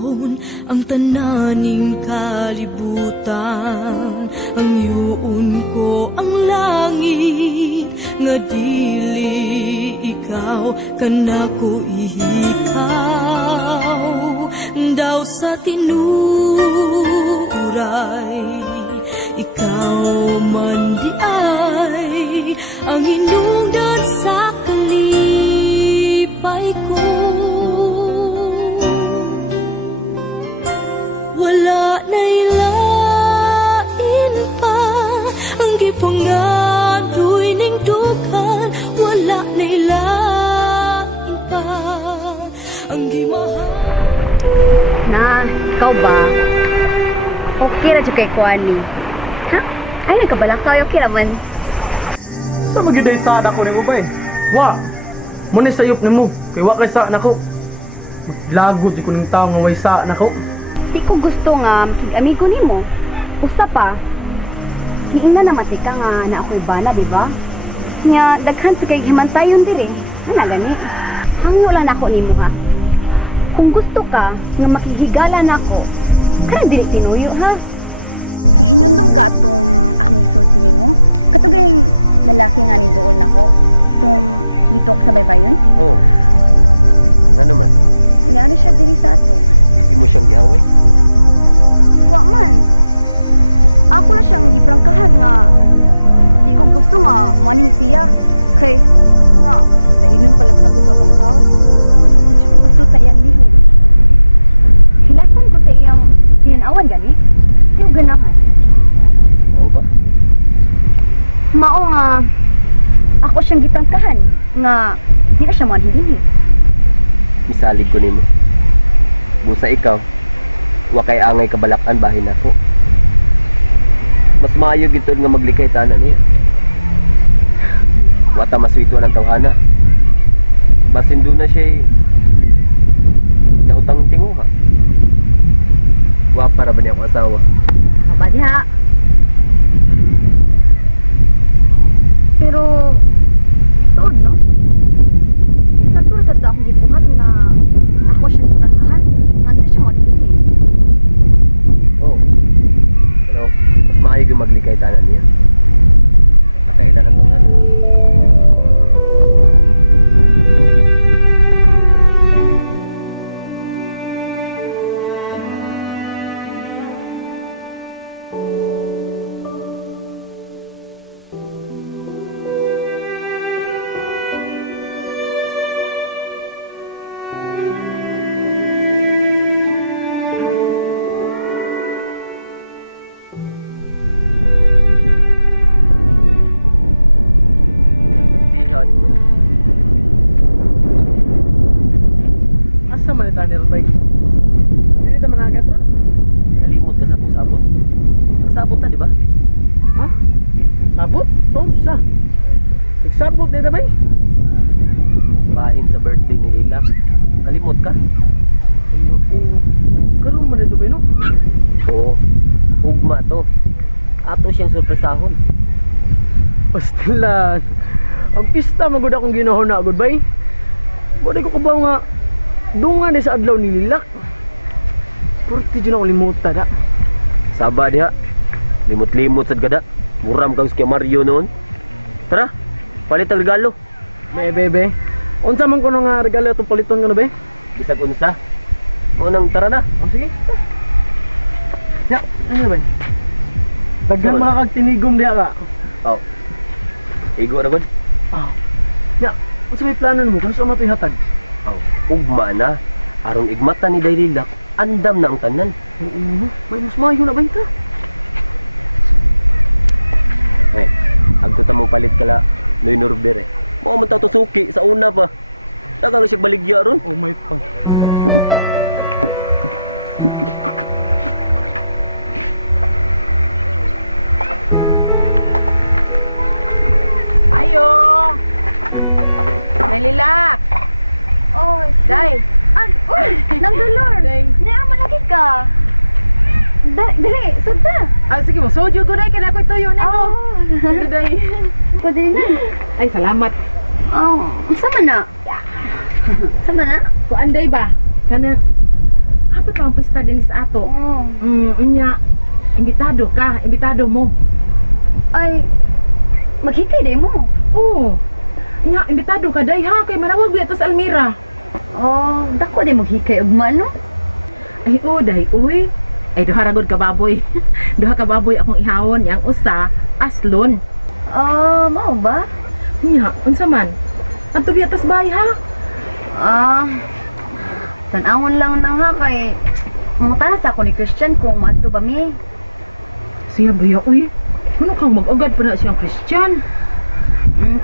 taon ang tananing kalibutan. Ang yuon ko ang langit nga dili ikaw kanako ihikaw. Daw sa tinuray ikaw man di ay ang hinungdan sa kalipay ko. Wala na'y lain pa ang gipangadoy ning dughan. Wala na'y lain pa ang gimahal. Na, ikaw ba? Okay na dyan kay Kwani. Ha? Ay, nagkabalak ka. Okay naman. Sa magiday sa anak ko ni mo ba eh? Wa! Muna sayop ni mo. Kaya wa kay sa anak ko. Maglagod di ko ng tao nga way sa anak ko. Di ko gusto nga makig-amigo ni mo. Usa pa. Hiingna na matika nga na ako'y bana, di ba? Nga, daghan sa kay himantayon diri. Ano gani? Hangyo lang ako ni mo, ha? Kung gusto ka nga makihigala na ako, kanang dili tinuyo, ha? Hinundom ka itong akong isulti ni mo. Katugay yung lalaki nga ni doon ako. Itong dito ko sa baybayon. Oo. Ano man? Nga siya diri sa ato. Hindi mo siyang giaway? Wa man. Ako na siyang giprangkahan nga di ko gusto nga maning siya. Kay nga, lainon palagsapot sa akong tao. Hindi ko gusto sa iyang lihod. Hilatan ko sa iyang tinanawan gani. Di ko ganahan. Oo ba? Mao nga ako siyang giprangkahan nga di na siya manhingin. Misalig ko nimo. Busa ikaw, wa kay angay kabalakan bahin ako. Mas maayo gitod nga maglikay tanan niya. Wata maswito ng tawhana. Basin doon na siya dautang tinguha. Wa para ba niya ako asawa? Mabadi ha. Pero tuod no? Sa tura sa akong gibuhat nga ako siyang giprangkahan nga di na siya manhingin. Oo. Pero mas maayo yung maglikay tanan niya. Nakailan ang tawhana. Asa man ita ni ron bay? Dili ta managat ron? Nalimot ka sa atong sabot. Ang sabot ta, di ba? Ha? Sabot? Saan sa? Nagsabot dito bay? Bahin sa birthday ni Lilac. Kalimot ka? Ano? Karoon man dito bay no? Oo. Ugma to. Ato siyang surpresahon. Pastilan. Ang pista magud akong ginahon na agud bay. Bodi ko kabaw nga dungan di sa adlaw ni Lilac. Purti dyan ako limutan da. Saba diha. Limot-limot sad kada. Muram kang kay Mario noon. Tara, palit ang regalo. Bebe. Unsa man ko nga regalo itong paliton ko na be? Bisag unsa. Unang tara na. O sige. Ya, ano ba? Daghan Sure. mga kagtinigom diha ka. Oh. Igo ra gud. Ah. Ya, unsa may plano mo? Kung saan mo ito ihatag? Oh, ugma na. Aron igmata ni Lilac, andam na ang tanan. Oo, may mas mayo na ba ito? Eh, agto ta mong palit kala Noy Norbert eh. Mao man ta to suki sa una pa. Tagang siya baligya ron. Oh my pa. Ayo! Lilac! Oh, Day! uy, nagdolor. Day. Naman lagi ka. Dali, sudta. Ah, sige mo, soju ko day, kaya ako'y tuyo na ko. Oh. Day. Padinan. Ay, salamat. Oh, sama na. Sama na? Kuan day ba? Kana, Hapit lang ang pista din sa ato. Oo. Nya, imbitado ka, imbitado mo. Ay, maghikay day mo. Oo. Nya, imbitado ka day ha, kay manawag biya to sa Almira. Oh, dako day mo hikay ugma no. Ay, day, uy. Ay, duha ragod ka baboy. Duha ka baboy akong ihawon, yang usa, aslon. Mao ba? Nya, unsa man? Adto biya tas bay ha? Tanawon lang nang ha kay mangutana sa ako ni Christian kung madto ba mi. Siya biya, uy. Ano kang mag-agad pa na siyang Christian?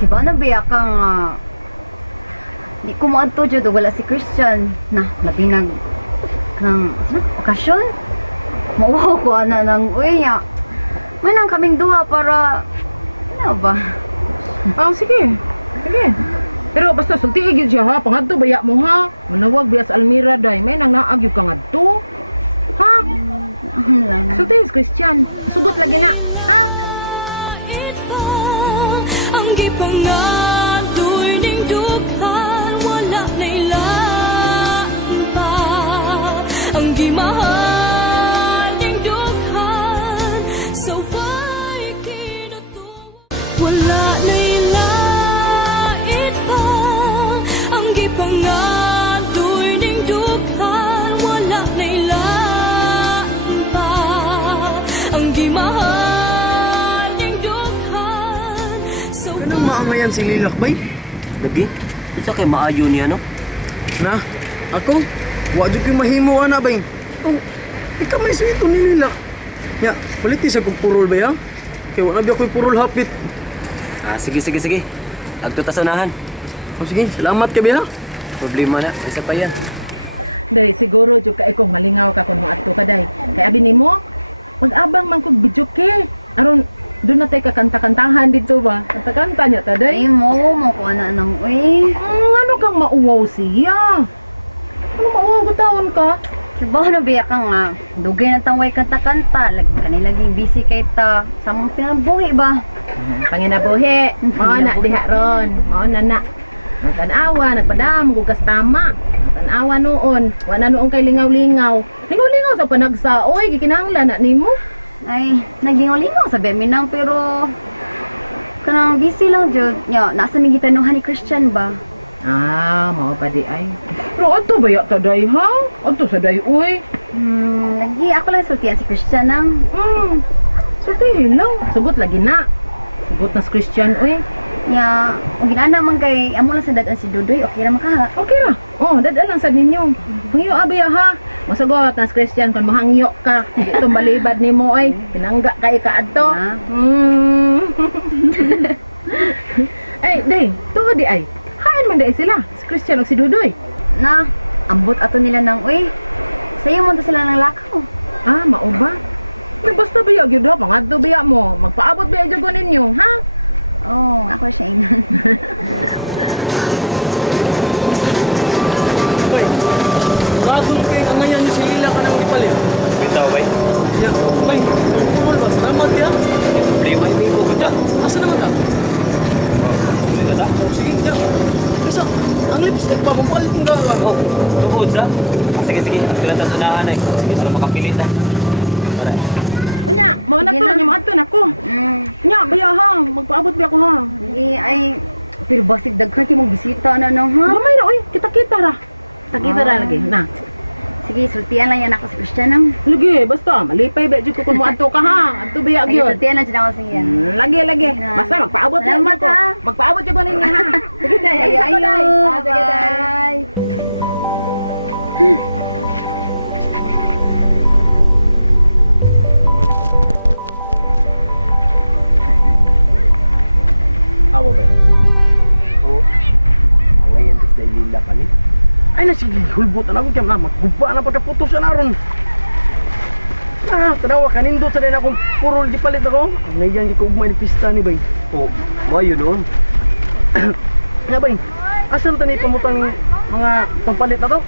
Kiba na biya kang di ko maadto jud og wala si Christian. Na, labi nag kanang okasyon. Mauwaw ko ana nang uy ya. May nang kaming duha para ano ba? Sige. Sige. Pero basta sulti gyud siya ha, pangadto baya mo ha. Manawag biya sa Almira day, may nang naagyo ka ngadto. Ha? Sulti is Christian. Sugot lagi na, ha? Ang gipangadoy ning dughan wala na ilaan pa. Ang gimahal ning dughan sa way kinutuwa wala na ilain pa. Ang gipangadoy ning dughan wala na ilaan pa. Ang gimahal ning dughan sa Kanang maangayan si Lilac bay? Lagi? Isa kay maayo niya, no? Na, ako? Wa jud ko'y mahimo ana bay. Oh, ikaw may swito ni Lilac. Ya, paliti sa kong purol bay ha? Kaya wala biya ko'y purol hapit. Sige. Agto ta sa unahan. Sige, salamat ka bay ha? Problema na, isa pa yan. Day, siguro jud ka ikong malingaw ka kung maadto ka day. Kay abi nimo, mag-abang man kog video ke. Aron doon na tayo kakanta-kantahan dito ba? Kanta-kanta niya ta day. Ay mo ko ana nang uy. Ano kang mauwaw siya? Ano mauwaw gutawon ka? Kiba na biya ka nga. Dugay na tang way kanta-kanta. Kanilaging busy kay ta. Sa mong pinabuhi ba? Panginabuhi. Mao na diha ron. Mao na. Ang tanawa, nagpadam, gugas tama. Ang tanawa noon. Wala noon kay lingaw-lingaw. Lingaw-lingaw sa panagsaoy. Gikinahanglan na nimo. Ay, nagingaw-lingaw sa Beminang pero kanang busy lang jud. Nya, nasa mi gitanuhan ni Christian ba? Mao pa di ay. Pero adto ba yata day ha? Adto sa day uy. Lagi ako lang sultian si Christian nang. Sultihin lang. Sugot lagi na. Sugot na si Christian uy. Nya, ug ginana man kay amo lang sa dadan si Dudoy, okay ra man ka. Okay ra. Dadaan lang sa ninyo. Hangyo abi ha. Masugot na si Christian kung mahangyo ka. Di itong balibad nimo ay. Pinangga kay ka adto. Ay, day, tuwa di ay. Hain man day sila. Si Christian ug si Dudoy. Na, ambot ato nila nang uy. Sayo mo to sila ng lakaw. Mao ba? May basta biya gyud ha, pangadto biya mo. Magpaabot biya jud ko ninyo, ha? Ako siya inan. Bay, rason kay angayan niyo si Lilac ka nang ipalit. Bitaw, bay. Ya, bay, purol ba? Salamat ya. Problema yung imo ko dyan. Asa naman ta? Sige ta? Sige, ya. Kasi ang lipstick pa, mampalit ng gawa. Tungkol sa? Sige. Agto na ta sa unahan ay. Sige, para makapilit na. Para. Nya, mao na Sige to na. nya maadto na ko. Nya, biya ha. Magpaabot biya ko ha. Ay, pero basig daghan kay mong bisita na nang ha. Gamay na oy, kita-kita ra. Kita ra lagi na. Sige, sultian lang yan ako si Christian nang. Lagi, basta malipay ba jud ko kung maadto ka ha. Adto biya Sige, gyud. sultian lang dyan ako siya. Lagi. Basta magpaabot biya Salamat, ko. ha. Magpaabot jud ko ninyo ha. Sige day, Ay, ay, day. Sige day. bye. Awa bay. Oo. Angayan tis day Lilac ani. Ay na sige, hulbutan ako kaya magguba na pagkaputos na naron. Tanawa kanindo sa din akong purol di palit ako. Ngayon di ko ugmay ni pista ni bay. Maayo noon. Nga bay, asan tani pamutang mga pampalit na to?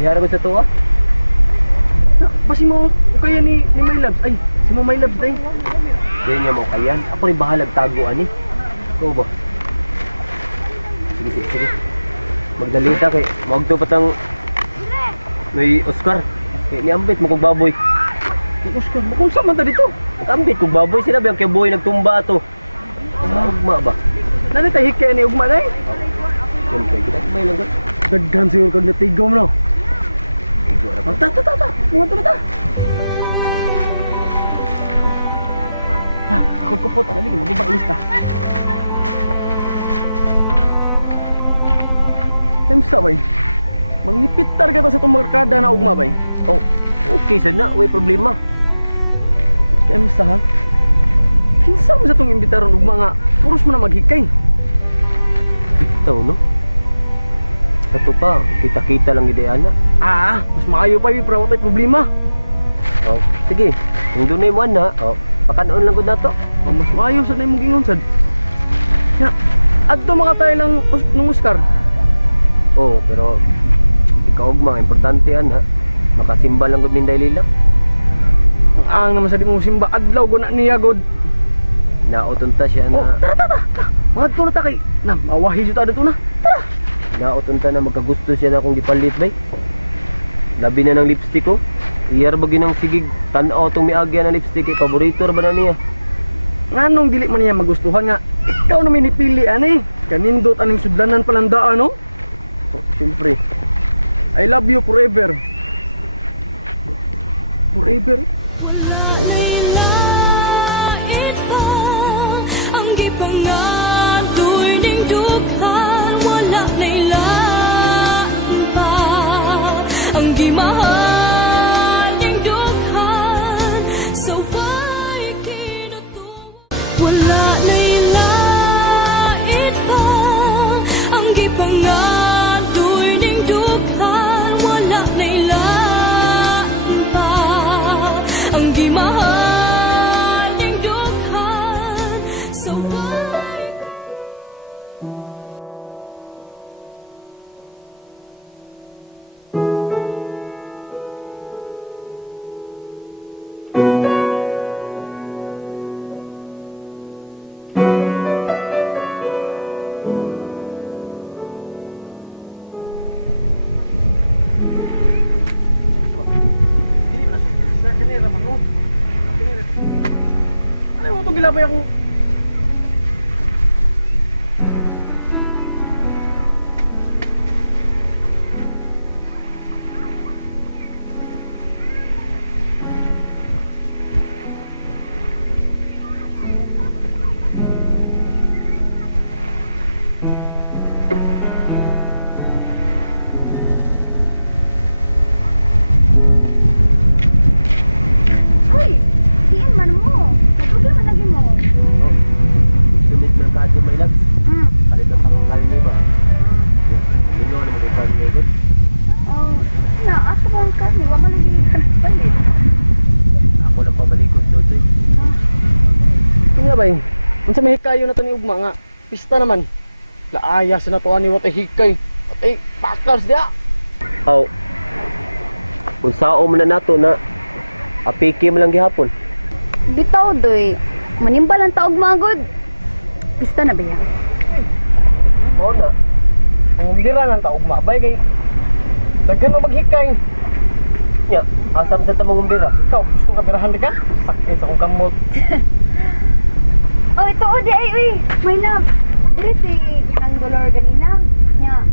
Dihara ko sa tuwa. Basi mo, kaya ni My Loves. Ay, si mo My Loves day. Kaya niya mo kayan. Ako rin bahalag tago ani. Oo ba? Sige. Magdalita kay. Magto patang May Oscar. Kaya niambit mo kong baboy. Oscar, kung saan man ta dito? Nag-ambit kong baboy. Sila ba yung kay boy nagtumba to? Ugma ba? Nani tayo hikaya ni Ugma na eh. Siyempre, kita may lang doon. Daghan siguro kang natigom no. Ta. Mga ta. Ako kupot, ano hindi ko mag-ibang lista. Temsa bay. Mangipitar ka ta sa itong markada na Ugma bay. Oh, okay sana. Way problema. Temsa ha? Kinsa mo sa itong imbitaron Ugma nga puros mo na maghikay. Ito, no? Sa to pa, kita-kita lang idean na. Mas maayo pa yung pero tay problema. Oh, sige. Kung doon na yung na, oh, pakanoon lang ko na to. Mas maayo sa na yung gingon sad. Ya, adto mga tayo lang nung Oscar. Oh, pero ikaw ugma, importante ana. Makasimba lang gud minday Lilac. Ang naman sa di mo simba adlaw guna niya god. Naoton ta siya Oh, na tara. Mga to na ta kay. Na, mawahi jud ta dito na. Tara. naoton ta na magkagusto siya na akong gipalit bay. Labi na ng lipstick ko. Iyar ba ginang sigig tan-aw tong miagya na lipstick kay paborito ra ba na niya? Nganong dili man niya magustuhan nga ikaw na may nipili ani. Kanindot aning sudlanan palandaan no. Oh, siyempre. I love you forever. Forever? Wala na'y lait pa ang gipangatoy ning dughan. Wala na'y lain pa ang gimahal ning dughan. So why kinutuwa? Wala na'y lait pa ang gipangatoy ning dughan. Wala na'y lain pa ang gimahal ning dughan. So why Ano mo itong gilabay ako? Hoy, diin man mo. Nagubi man lagi mo. Oh. Sumit merkado may lag. Palit lang akong karne ba? Ano na mo karne gud? Oh, na ako bang kasi wa man lagi ka palit. Ako lang pamalikod do to. Tingnan ba yun? Unsa may hikayo na to ni Ugma nga? Pista naman. Laaya sa natuan ni watay hikay. Watay pakars dia. Oh. Kung sao man na nato na apiki mo lang gihapon. Bitaw doy. Manimba lang taog magod. Pista na ba yan? Oo na. Ang umbira ng taog mabay kay daghan mo maghikay. Nya, asam sa tamong umbira. Ikaw, gusto ka birahan di ka? Sakit sa kong kamot. Oh, ito di ay uy. My love. Dili si ang dolor ganina. Nya.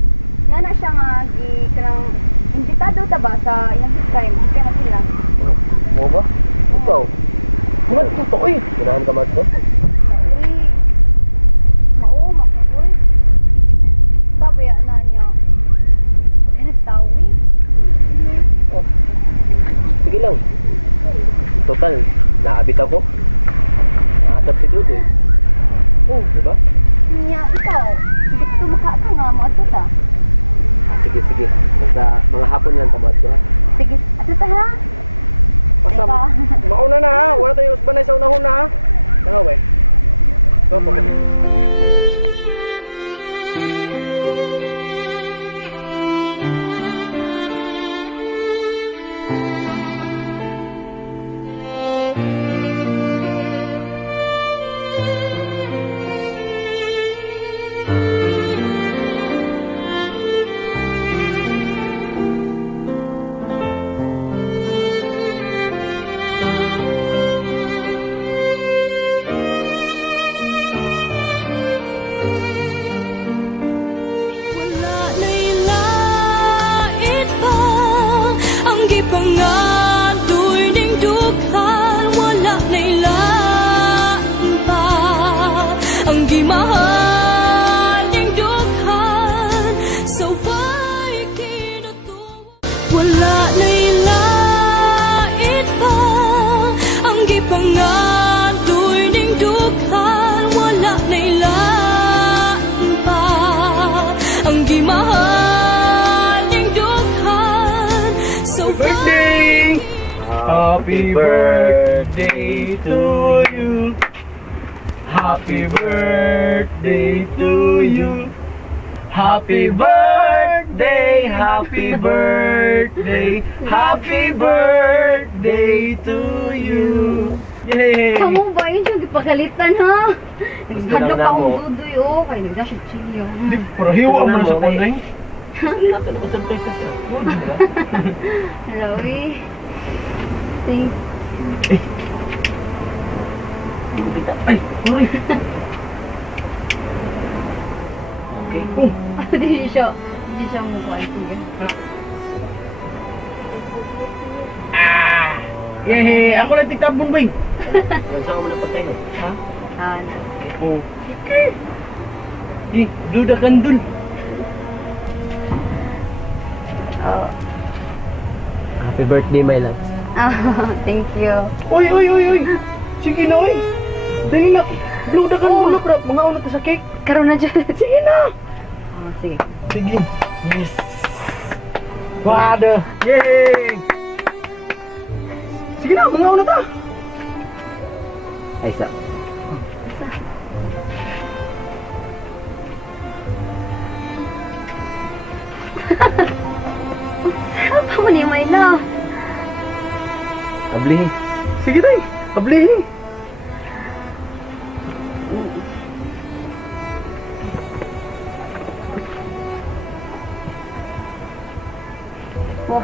Nga na siya nga gi kanang imbitado ta ba sa ilang hikay. Hikay na sila. Mo ba? Ikaw. Kumat ko to, uy. Ganahan ka mat ko? Uy. Mao makugoy. Stop ya na niya. Ano tawi? Oh. Sige lang. Total, naabit ako. Naasap si Dudoy. Oh, diba? Nya ikaw. Gusto maka ka nga mo ato ta. Sige, sige. Basta mga hapon lang tamad ko ha. Sige, ato ta ha. Basta, Teka. mauna na ha. Wala tayong usbanay sa unahon na ha. Ano ba eh? Bapa ka. Happy birthday to you. Happy birthday to you. Happy birthday, happy birthday, happy birthday to you. Yay! Kamu ba yun yung ipagalitan ha? Naghadlok lang pa akong mo. dudoy oh. Kaya nagdasyot-chilyo. Di, para hiwa mo na sa panday. Nasa na surprise sa siya. Hello eh. Thank Ay, sorry. Okay. Oh, Hindi siya mukha ito eh. yay! Ako lang tiktabon ba Saan mo na patay no? Ha? Ah, Oh. Okay. Duda kan dun. oh. Happy birthday, my love. Thank you. Oy. Sige na, oy. Dali na. Duda kan dun na, prap. Mga una ta sa cake. Karoon na dyan. Sige na. Oh, sige. Sige. Yes. Wada. Yay! Sige na, mga una ta. Ay, sa. Sarap mo ni my love. Abli. Sige tay. Pablihin. Wow.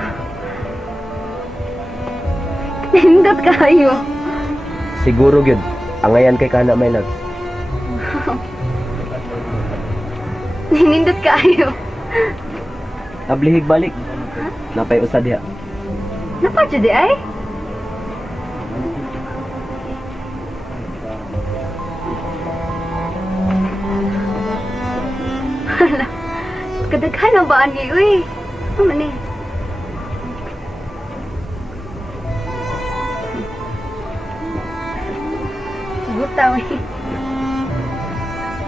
Hindot kayo. Siguro gyud. Angayan kay kana, my love. Hinindot kayo. Ablihig balik. Napay usa diha. Napa dyan di ay? Hala. Kadaghan ang baan niyo eh. Ano man eh? Butaw eh.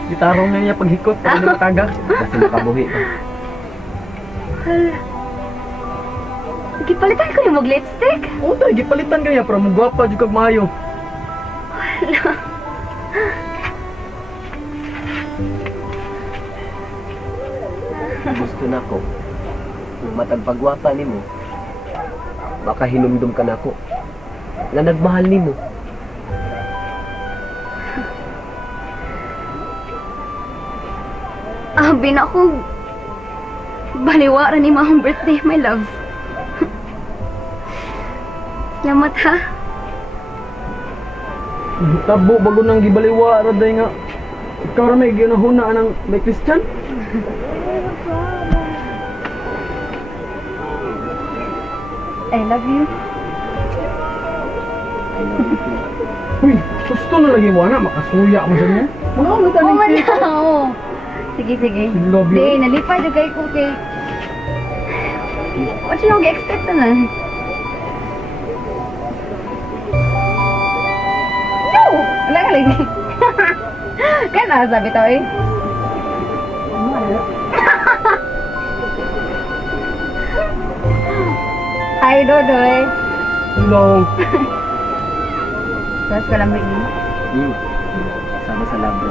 Gitarong na niya paghikot pag hindi matagak. Kasi makabuhi pa. Hala. Gipalitan ko yung mag-lipstick. Oo, tay, gipalitan kaya para magwapa jud kag maayo. Gusto na ko. Matag pagwapa nimo. Baka hinumdum ka nako. Na nagmahal nimo. Abi na ako. Baliwara ni mahong birthday, my loves. Salamat ha. Tabo bago nang gibaliwa ra day nga. Ikaw ra may ginahuna nang may Christian. I love you. Uy, gusto na lagi mo na makasuya mo sa niya. Mga ano Oo taning man cake. na, oo. Sige, sige. Love you. Di, nalipay na kayo ko kay... What you expect na lang? No! Wala ka lang. Kaya na, sabi tao eh. Hi, Dodoy. Hello. Tapos ka lang ba yun? Sama sa labo.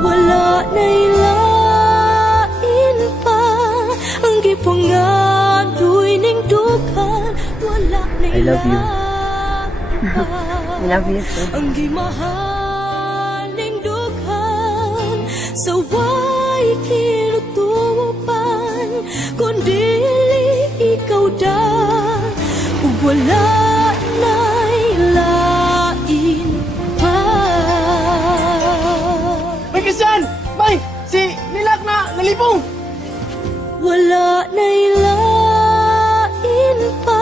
Wala na'y lain pa ang gipangadoy ning dukan. Wala na'y I love you. I love you too. ang gimahal ning dukan sa way kinutupan kundi ikaw da ug wala na'y lain pa. May Christian! Bay! Si Lilac na nalipong! Wala na'y lain pa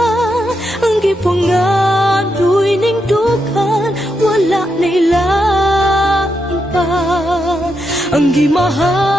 ang gipangadoy ning dukan. Wala na'y lain pa ang gimahal